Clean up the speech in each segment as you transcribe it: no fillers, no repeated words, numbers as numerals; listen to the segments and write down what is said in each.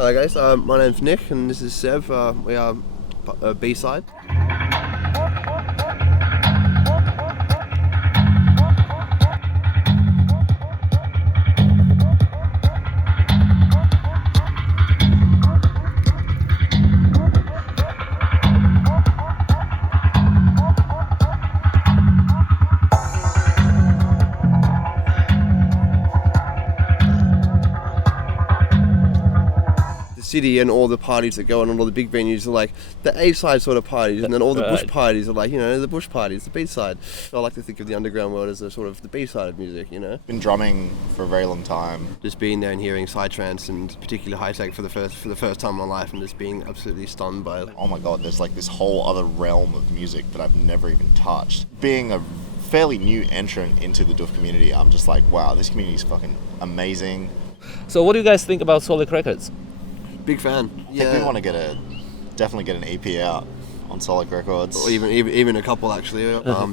Hello guys, my name's Nick and this is Seb. We are B-PSYD. City and all the parties that go on and all the big venues are like the A-side sort of parties, and then all the bush parties are like, the bush parties, the B-side. So I like to think of the underground world as a sort of the B-side of music, Been drumming for a very long time. Just being there and hearing psytrance and particularly high tech for the first time in my life, and just being absolutely stunned by it. Oh my god, there's like this whole other realm of music that I've never even touched. Being a fairly new entrant into the Doof community, I'm just like, wow, this community is fucking amazing. So what do you guys think about Solic Records? Big fan. I think we want to definitely get an EP out on Solic Records. Or even a couple actually.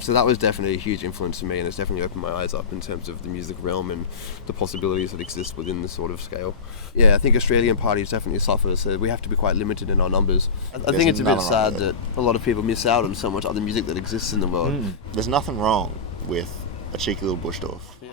So that was definitely a huge influence to me, and it's definitely opened my eyes up in terms of the music realm and the possibilities that exist within this sort of scale. Yeah, I think Australian parties definitely suffer, so we have to be quite limited in our numbers. I think it's a bit sad that a lot of people miss out on so much other music that exists in the world. There's nothing wrong with a cheeky little bush doof. Yeah.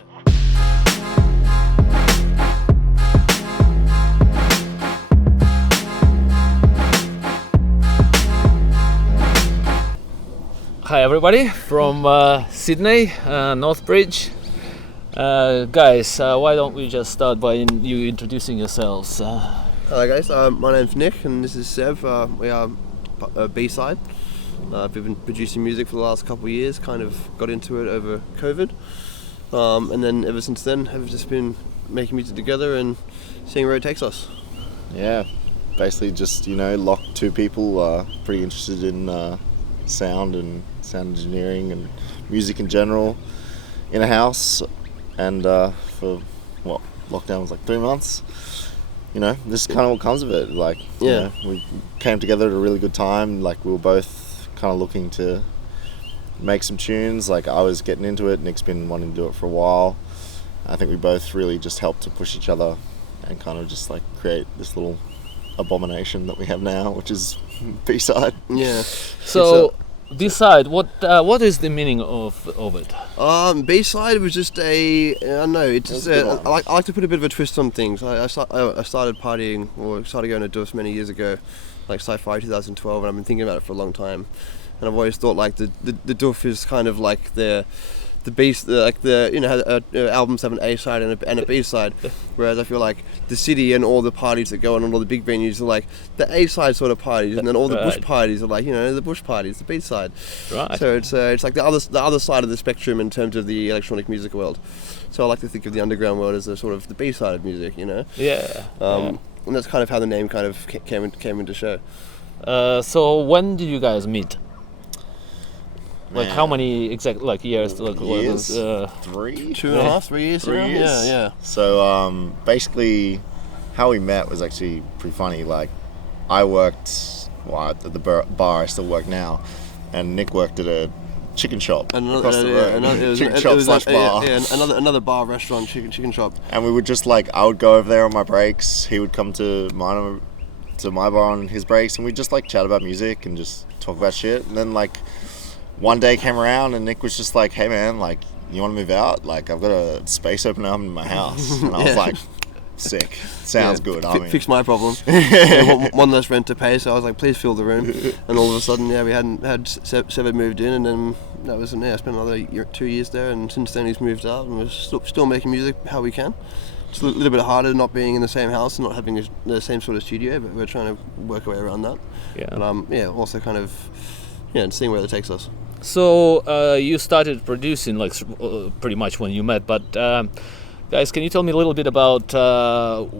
Hi everybody from Sydney, Northbridge. Guys, why don't we just start by you introducing yourselves? Hello guys, my name's Nick and this is Seb. We are B-PSYD. We've been producing music for the last couple of years, kind of got into it over COVID. And then ever since then, have just been making music together and seeing where it takes us. Yeah, basically just, locked two people pretty interested in sound and sound engineering and music in general in a house, and for lockdown was like 3 months. This is kind of what comes of it. We came together at a really good time. We were both kind of looking to make some tunes. I was getting into it, Nick's been wanting to do it for a while. I think we both really just helped to push each other and kind of just create this little abomination that we have now, which is B-PSYD. Yeah. So B-PSYD, what is the meaning of it? B-PSYD was just I don't know. It's just I like to put a bit of a twist on things. I started partying, or started going to doofs many years ago, like Sci-Fi 2012, and I've been thinking about it for a long time. And I've always thought the doof is kind of like the beast, albums have an A-side and a B-side, whereas I feel like the city and all the parties that go on and all the big venues are like the A-side sort of parties, and then all the bush parties are like the bush parties, the B-side. Right. So it's like the other side of the spectrum in terms of the electronic music world. So I like to think of the underground world as a sort of the B-side of music, Yeah. And that's kind of how the name kind of came into show. So when did you guys meet? How many exact years? Years? 3? 2.5, 3 years. 3 years. Yeah. So basically, how we met was actually pretty funny. I worked at the bar I still work now, and Nick worked at a chicken shop across the road. Chicken shop / bar. Yeah, another bar, restaurant, chicken shop. And we would just I would go over there on my breaks. He would come to my bar on his breaks, and we'd just chat about music and just talk about shit. And then one day came around and Nick was just like, hey man, you want to move out? I've got a space open up in my house. And I was like, sick. Sounds good. Fix my problem. One less rent to pay, so I was like, please fill the room. And all of a sudden, we had Seb moved in, and then that was I spent another 2 years there, and since then he's moved out, and we're still making music how we can. It's a little bit harder not being in the same house and not having the same sort of studio, but we're trying to work our way around that. Yeah. But also kind of seeing where it takes us. So you started producing pretty much when you met, but guys, can you tell me a little bit about how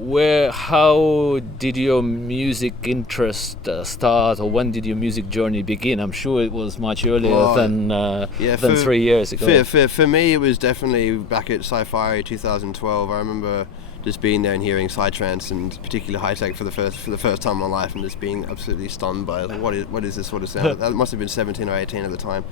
did your music interest start, or when did your music journey begin? I'm sure it was much earlier than 3 years ago. For me, it was definitely back at Sci-Fi 2012. I remember just being there and hearing psytrance and particularly high tech for the first time in my life, and just being absolutely stunned by what is this sort of sound. That must have been 17 or 18 at the time.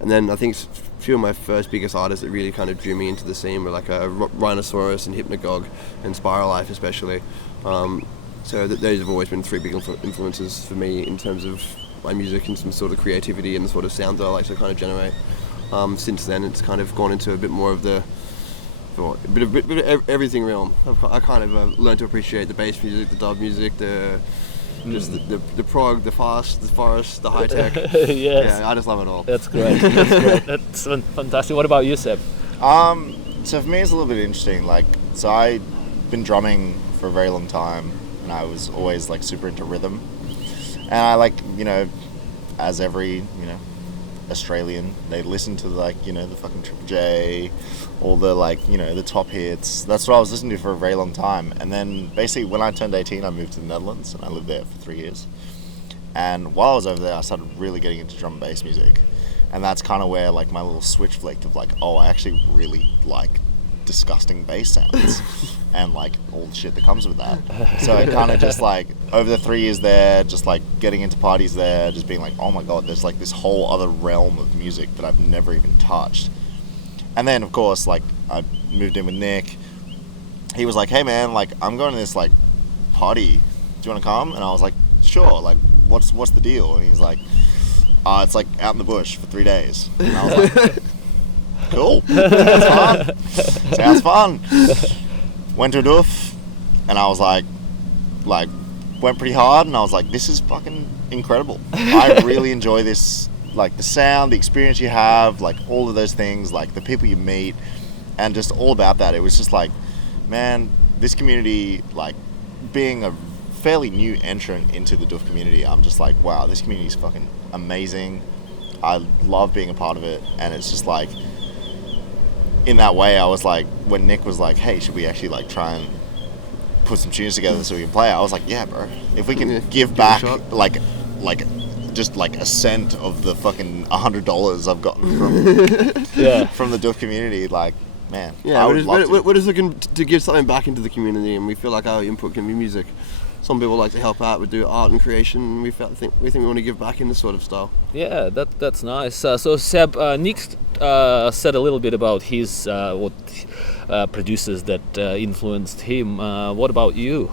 And then I think a few of my first biggest artists that really kind of drew me into the scene were like Rhinoceros and Hypnagogue and Spiral Life especially. So those have always been three big influences for me in terms of my music and some sort of creativity and the sort of sound that I like to kind of generate. Since then, it's kind of gone into a bit more of a bit of everything realm. I kind of learned to appreciate the bass music, the dub music, just the prog, the fast, the forest, the high tech. Yes. Yeah, I just love it all. That's great. That's great. That's fantastic. What about you, Seb? So for me, it's a little bit interesting. Like, so I've been drumming for a very long time, and I was always like super into rhythm. And I like, as every, Australian, they listen to like, the fucking Triple J, all the like, the top hits. That's what I was listening to for a very long time. And then basically when I turned 18, I moved to the Netherlands and I lived there for 3 years. And while I was over there, I started really getting into drum and bass music. And that's kind of where like my little switch flicked of like, oh, I actually really like disgusting bass sounds and like all the shit that comes with that. So it kind of just like over the 3 years there, just like getting into parties there, just being like, oh my god, there's like this whole other realm of music that I've never even touched. And then of course like I moved in with Nick. He was like, hey man, like I'm going to this like party, do you want to come? And I was like, sure, like what's the deal? And he's like, it's like out in the bush for 3 days. And I was like, cool, sounds fun. Went to a doof and I was like went pretty hard, and I was like, this is fucking incredible. I really enjoy this, like the sound, the experience you have, like all of those things, like the people you meet, and just all about that. It was just like, man, this community, like being a fairly new entrant into the doof community, I'm just like, wow, this community is fucking amazing. I love being a part of it. And it's just like, in that way, I was like, when Nick was like, hey, should we actually like try and put some tunes together so we can play? I was like, yeah, bro. If we can give back like just like a cent of the fucking $100 I've gotten from from the doof community, like, man, yeah, we're just looking to give something back into the community, and we feel like our input can be music. Some people like to help out with do art and creation, and we think we want to give back in this sort of style. Yeah, that's nice. So Seb, Nick said a little bit about his producers that influenced him. What about you?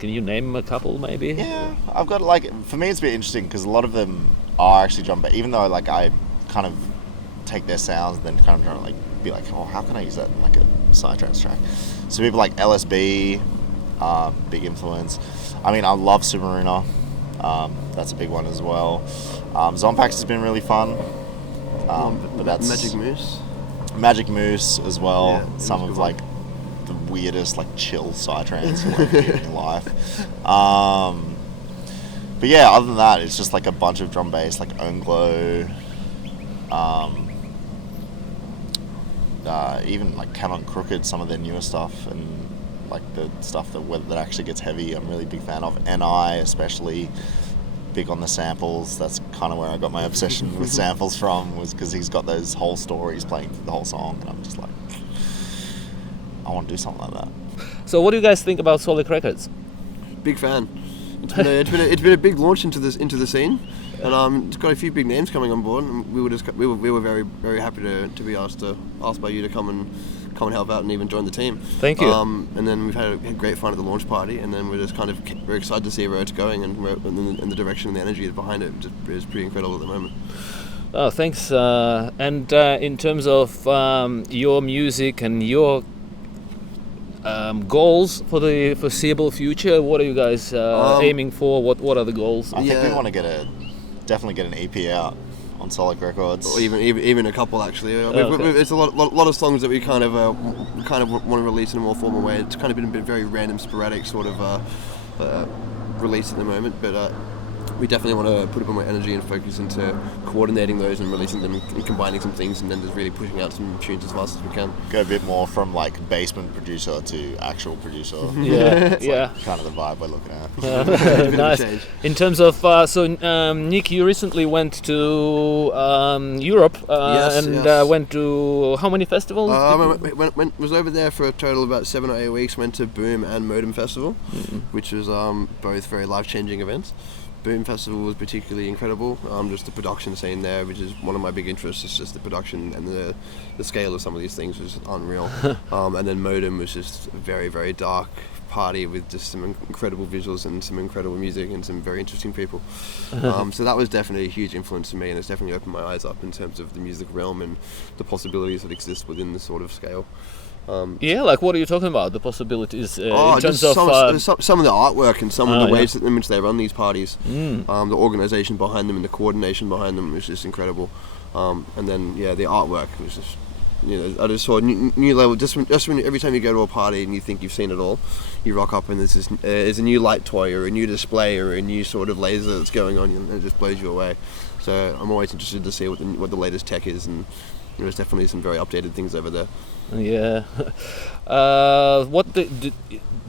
Can you name a couple, maybe? Yeah, I've got like, for me it's a bit interesting because a lot of them are actually drum bass, even though like I kind of take their sounds and then kind of try to like be like, oh, how can I use that in like a psytrance track? So people like LSB, big influence. I mean, I love Submarina. That's a big one as well. Zompax has been really fun. But that's Magic Moose as well. Yeah, some of like the weirdest like chill psytrance you'll ever hear in your life. But yeah, other than that, it's just like a bunch of drum bass, like Onglow, even like Canon Crooked, some of their newer stuff, and like the stuff that actually gets heavy, I'm really big fan of. NI especially, big on the samples. That's kind of where I got my obsession with samples from, was because he's got those whole stories playing through the whole song, and I'm just like, I want to do something like that. So what do you guys think about Solic Records? Big fan. It's been a big launch into the scene, and it's got a few big names coming on board, and we were very, very happy to be asked by you to come and help out and even join the team. Thank you. And then we've had great fun at the launch party, and then we're excited to see where it's going and the direction and the energy behind it is pretty incredible at the moment. Oh, thanks. And in terms of your music and your goals for the foreseeable future, what are you guys aiming for? What are the goals? I think we want to definitely get an EP out on Solic Records, or even a couple actually. It's a lot of songs that we kind of want to release in a more formal way. It's kind of been a bit very random, sporadic sort of release at the moment, but we definitely want to put a bit more energy and focus into coordinating those and releasing them and combining some things, and then just really pushing out some tunes as fast as we can. Go a bit more from like basement producer to actual producer. Yeah, yeah. Like kind of the vibe we're looking at. Nice. In terms of Nick, you recently went to Europe and went to how many festivals? Was over there for a total of about 7 or 8 weeks. Went to Boom and Modem Festival, which was both very life-changing events. Boom Festival was particularly incredible. Just the production scene there, which is one of my big interests. It's just the production and the scale of some of these things was unreal. And then Modem was just a very, very dark party with just some incredible visuals and some incredible music and some very interesting people. So that was definitely a huge influence for me, and it's definitely opened my eyes up in terms of the music realm and the possibilities that exist within this sort of scale. Like what are you talking about? The possibilities in terms of some of the artwork and some of the ways in which they run these parties, the organisation behind them and the coordination behind them was just incredible. And then the artwork was just, I just saw a new level. Just when every time you go to a party and you think you've seen it all, you rock up and there's a new light toy or a new display or a new sort of laser that's going on, and it just blows you away. So I'm always interested to see what the latest tech is, and there's definitely some very updated things over there. Yeah.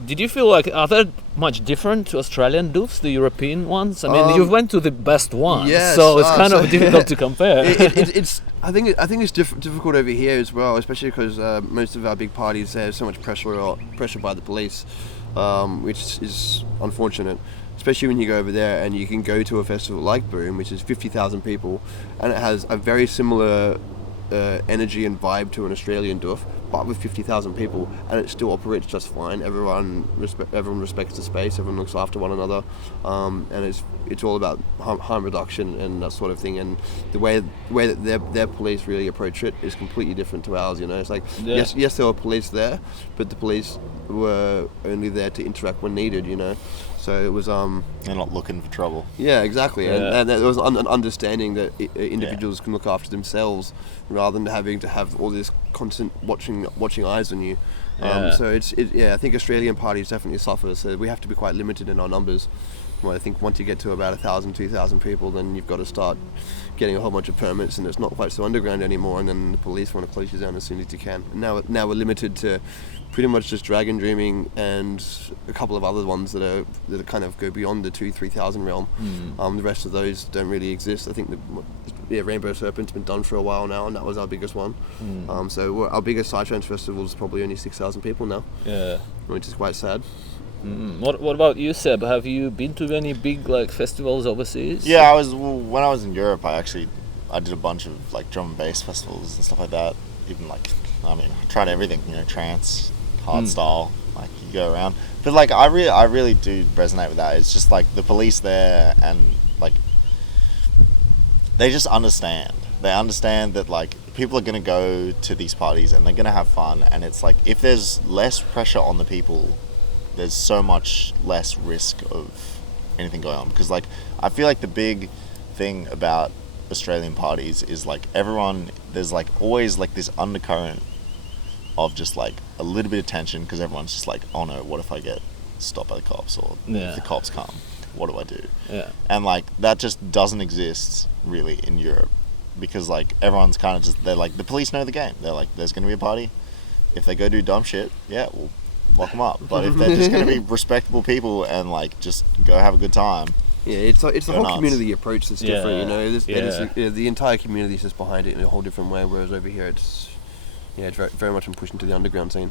Did you feel like, are they much different to Australian doofs, the European ones? I mean, you went to the best one, so it's kind of difficult to compare. I think it's difficult over here as well, especially because most of our big parties there's so much pressure by the police, which is unfortunate. Especially when you go over there and you can go to a festival like Boom, which is 50,000 people, and it has a very similar energy and vibe to an Australian doof, but with 50,000 people, and it still operates just fine. Everyone respects the space. Everyone looks after one another, and it's all about harm reduction and that sort of thing. And the way that their police really approach it is completely different to ours. It's like yes, there were police there, but the police were only there to interact when needed. So it was They're not looking for trouble. Yeah, exactly. And there was an understanding that individuals can look after themselves rather than having to have all this constant watching eyes on you. So I think Australian parties definitely suffer. So we have to be quite limited in our numbers. Well, I think once you get to about 1,000, 2,000 people, then you've got to start getting a whole bunch of permits, and it's not quite so underground anymore. And then the police want to close you down as soon as you can. Now we're limited to pretty much just Dragon Dreaming and a couple of other ones that kind of go beyond the 2,000-3,000 realm. The rest of those don't really exist. I think Rainbow Serpent's been done for a while now, and that was our biggest one. So our biggest Psytrance festival is probably only 6,000 people now. Yeah, which is quite sad. What about you, Seb? Have you been to any big festivals overseas? Yeah, when I was in Europe. I did a bunch of drum and bass festivals and stuff like that. Even I tried everything. Trance, hardstyle. You go around, but I really do resonate with that. It's just the police there, and they just understand. They understand that people are gonna go to these parties and they're gonna have fun, and it's if there's less pressure on the people, there's so much less risk of anything going on. Because I feel the big thing about Australian parties is everyone, there's always this undercurrent of just a little bit of tension, because everyone's just oh no, what if I get stopped by the cops, or if the cops come, what do I do? And that just doesn't exist really in Europe, because everyone's kind of just, they're the police know the game. They're there's gonna be a party, if they go do dumb shit, we'll lock them up. But if they're just gonna be respectable people and just go have a good time, it's the whole community approach that's different. The entire community is just behind it in a whole different way, whereas over here it's very much pushing to the underground scene.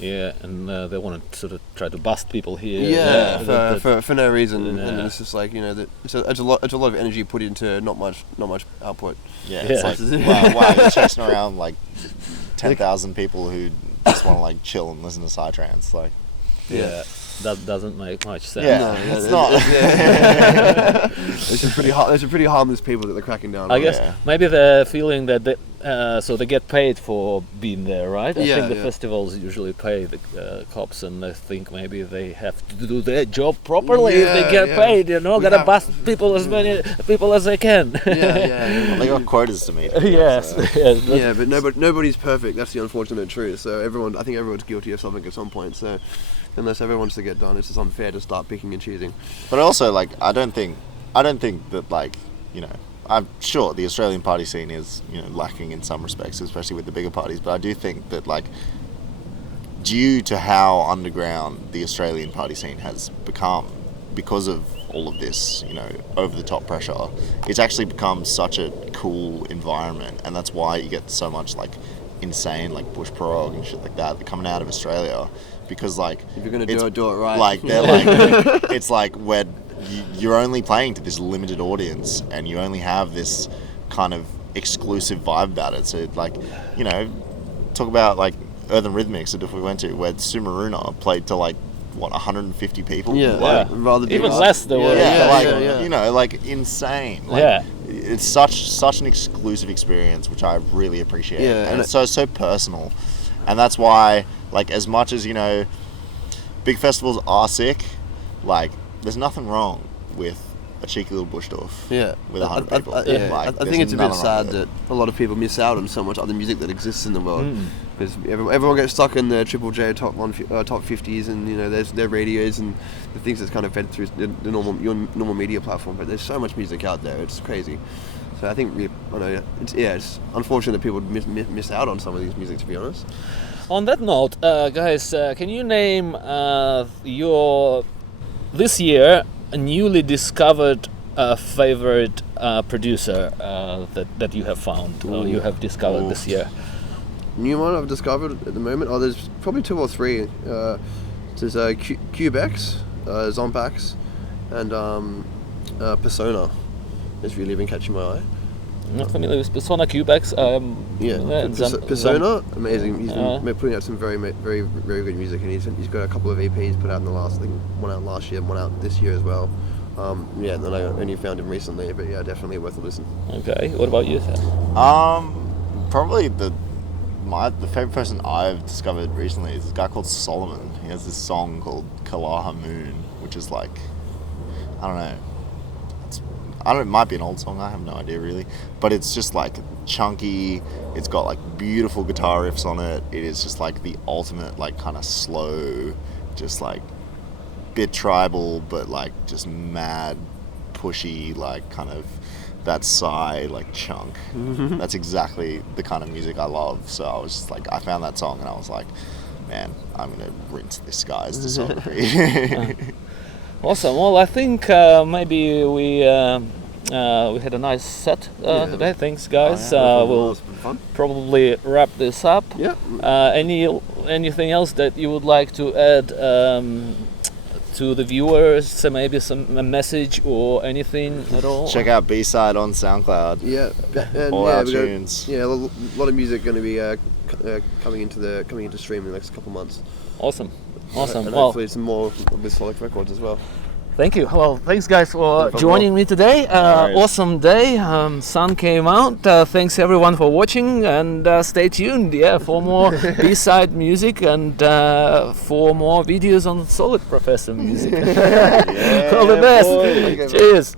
And they want to sort of try to bust people here. For no reason, and it's just it's a lot of energy put into not much output. It's wow, you're chasing around 10,000 people who just want to chill and listen to Psytrance. That doesn't make much sense. It's not. There's some pretty harmless people that they're cracking down on. I guess maybe they're feeling that so they get paid for being there, right? I think the festivals usually pay the cops, and I think maybe they have to do their job properly if they get paid. Gotta bust people, as many people as they can. They got quotas to meet. Yes. But nobody's perfect. That's the unfortunate truth. So I think everyone's guilty of something at some point. So unless everyone wants to get done, it's just unfair to start picking and choosing. But also, I don't think that I'm sure the Australian party scene is lacking in some respects, especially with the bigger parties. But I do think that due to how underground the Australian party scene has become, because of all of this, over the top pressure, it's actually become such a cool environment, and that's why you get so much insane bush prog and shit like that coming out of Australia. Because if you're gonna do it right. They're it's you're only playing to this limited audience, and you only have this kind of exclusive vibe about it. So like, you know, talk about like Earth and Rhythmics that if we went to, where Sumaruna played to like what 150 people. Yeah, like, rather big. Even less though. You know, like insane. Like, Yeah. It's such an exclusive experience, which I really appreciate. Yeah, and and it's so personal, and that's why, like, as much as, you know, big festivals are sick, like, there's nothing wrong with a cheeky little Buschdorf. Yeah, with 100 people. I think it's a bit sad that a lot of people miss out on so much other music that exists in the world, because everyone gets stuck in the Triple J top 50s, and you know their radios and the things that's kind of fed through the normal media platform. But there's so much music out there; it's crazy. So I think it's unfortunate that people miss out on some of these music, to be honest. On that note, guys, can you name your this year a newly discovered favorite producer that you have found or you have discovered this year? New one I've discovered at the moment. There's probably 2 or 3. There's Cubex, Zompax, and Persona. It's really been catching my eye. I'm not familiar with Persona, Cubex. Persona, amazing. He's been putting out some very good music, and he's got a couple of EPs put out in the last, I think one out last year, one out this year as well. And then I only found him recently, but yeah, definitely worth a listen. Okay, what about you, Sam? Probably the favorite person I've discovered recently is this guy called Solomon. He has this song called Kalaha Moon, which is like, I don't know, it might be an old song, I have no idea really, but it's just like chunky, it's got like beautiful guitar riffs on it, it is just like the ultimate like kind of slow, just like bit tribal, but like just mad pushy, like kind of that sigh like chunk. That's exactly the kind of music I love. So I was just like, I found that song and I was like, man, I'm gonna rinse this guy's discography. Awesome. Well, I think maybe we had a nice set today. Thanks, guys. We'll probably wrap this up. Yeah. Anything else that you would like to add to the viewers? So maybe a message or anything at all? Check out B-PSYD on SoundCloud. Yeah. And all our tunes. A lot of music going to be coming into stream in the next couple of months. Awesome. And hopefully some more with Solid Records as well. Thank you. Well, thanks guys for joining me today. Awesome day. Sun came out. Thanks everyone for watching, and stay tuned for more B-side music and for more videos on Solid Professor music. All the best. Okay, Cheers.